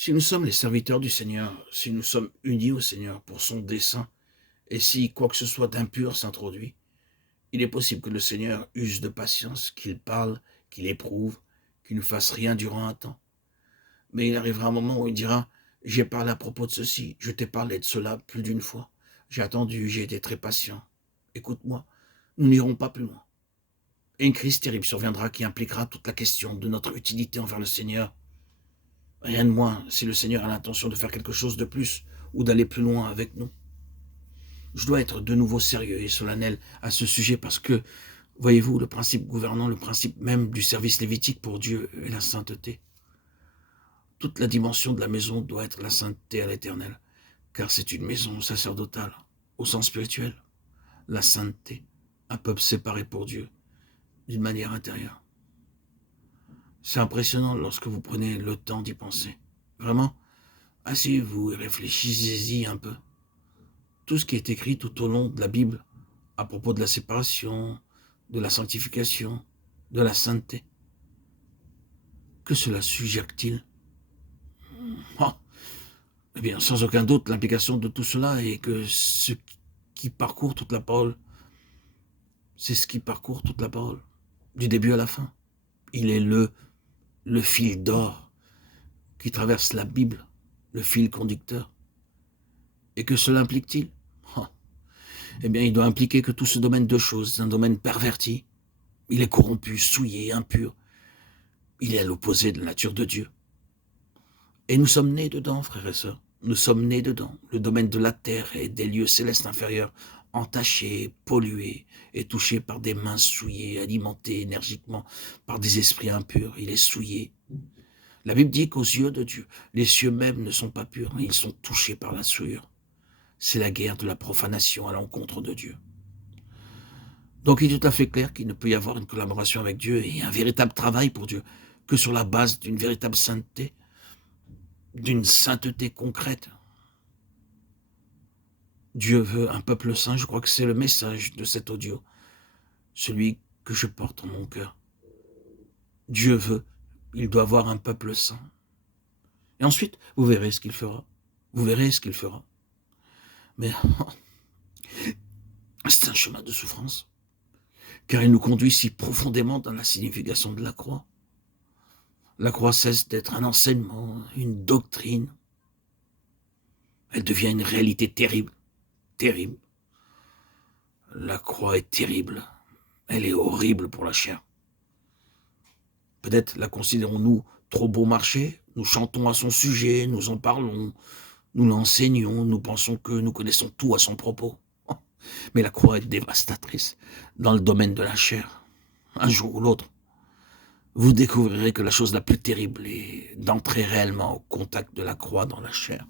Si nous sommes les serviteurs du Seigneur, si nous sommes unis au Seigneur pour son dessein, et si quoi que ce soit d'impur s'introduit, il est possible que le Seigneur use de patience, qu'il parle, qu'il éprouve, qu'il ne fasse rien durant un temps. Mais il arrivera un moment où il dira, j'ai parlé à propos de ceci, je t'ai parlé de cela plus d'une fois. J'ai attendu, j'ai été très patient. Écoute-moi, nous n'irons pas plus loin. Et une crise terrible surviendra qui impliquera toute la question de notre utilité envers le Seigneur. Rien de moins si le Seigneur a l'intention de faire quelque chose de plus ou d'aller plus loin avec nous. Je dois être de nouveau sérieux et solennel à ce sujet parce que, voyez-vous, le principe gouvernant, le principe même du service lévitique pour Dieu est la sainteté. Toute la dimension de la maison doit être la sainteté à l'Éternel, car c'est une maison sacerdotale, au sens spirituel. La sainteté, un peuple séparé pour Dieu, d'une manière intérieure. C'est impressionnant lorsque vous prenez le temps d'y penser. Vraiment, asseyez-vous et réfléchissez-y un peu. Tout ce qui est écrit tout au long de la Bible, à propos de la séparation, de la sanctification, de la sainteté, que cela suggère-t-il? Ah, eh bien, sans aucun doute, l'implication de tout cela est que ce qui parcourt toute la parole, c'est ce qui parcourt toute la parole, du début à la fin. Il est le fil d'or qui traverse la Bible, le fil conducteur. Et que cela implique-t-il? Ah, eh bien, il doit impliquer que tout ce domaine de choses est un domaine perverti. Il est corrompu, souillé, impur. Il est à l'opposé de la nature de Dieu. Et nous sommes nés dedans, frères et sœurs. Nous sommes nés dedans. Le domaine de la terre et des lieux célestes inférieurs, entachés, pollués et touchés par des mains souillées, alimentés énergiquement par des esprits impurs. Il est souillé. La Bible dit qu'aux yeux de Dieu, les cieux même ne sont pas purs. Ils sont touchés par la souillure. C'est la guerre de la profanation à l'encontre de Dieu. Donc il est tout à fait clair qu'il ne peut y avoir une collaboration avec Dieu et un véritable travail pour Dieu que sur la base d'une véritable sainteté, d'une sainteté concrète. Dieu veut un peuple saint, je crois que c'est le message de cet audio, celui que je porte en mon cœur. Dieu veut, il doit avoir un peuple saint. Et ensuite, vous verrez ce qu'il fera. Vous verrez ce qu'il fera. Mais c'est un chemin de souffrance, car il nous conduit si profondément dans la signification de la croix. La croix cesse d'être un enseignement, une doctrine. Elle devient une réalité terrible, terrible. La croix est terrible. Elle est horrible pour la chair. Peut-être la considérons-nous trop beau marché, nous chantons à son sujet, nous en parlons, nous l'enseignons, nous pensons que nous connaissons tout à son propos. Mais la croix est dévastatrice dans le domaine de la chair. Un jour ou l'autre, vous découvrirez que la chose la plus terrible est d'entrer réellement au contact de la croix dans la chair.